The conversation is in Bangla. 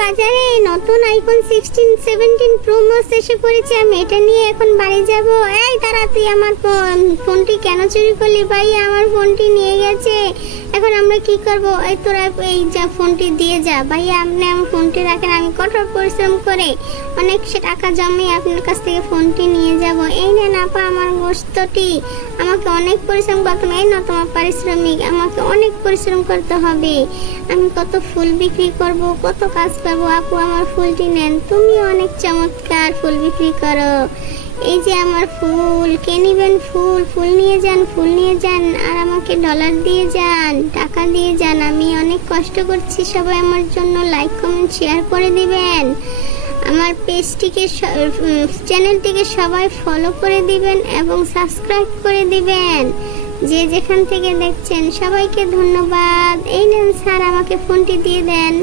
বাজারে নতুন আইফোন 16 17 প্রো ম্যাক্স এসে পড়েছে। আমি এটা নিয়ে এখন বাড়ি যাব। এই দাঁড়া, তুই আমার ফোনটি কেন চুরি করলি? ভাই আমার ফোনটি নিয়ে গেছে, এখন আমরা কি করব? এই তোরা এই যা ফোনটি দিয়ে যা। ভাই আপনি আমার ফোনটি রাখেন, আমি কঠোর পরিশ্রম করে অনেক টাকা জমিয়ে আপনার কাছ থেকে ফোনটি নিয়ে যাব। এই নেন আপা আমার গোশতটি, আমাকে অনেক পরিশ্রম করতে হবে। এই না তোমার পারিশ্রমিক, আমাকে অনেক পরিশ্রম করতে হবে। আমি কত ফুল বিক্রি করব, কত কাজ করব। আপু আমার ফুলটি নেন, তুমি অনেক চমৎকার ফুল বিক্রি করো। এই যে আমার ফুল, কে নিবেন ফুল? ফুল নিয়ে যান, ফুল নিয়ে যান, আর আমাকে ডলার দিয়ে যান, টাকা দিয়ে যান। আমি অনেক কষ্ট করছি, সবাই আমার জন্য লাইক কমেন্ট শেয়ার করে দিবেন। আমার পেজটিকে চ্যানেলটিকে সবাই ফলো করে দিবেন এবং সাবস্ক্রাইব করে দিবেন। যে যেখান থেকে দেখছেন সবাইকে ধন্যবাদ। এই নেন স্যার, আমাকে ফোনটি দিয়ে দেন।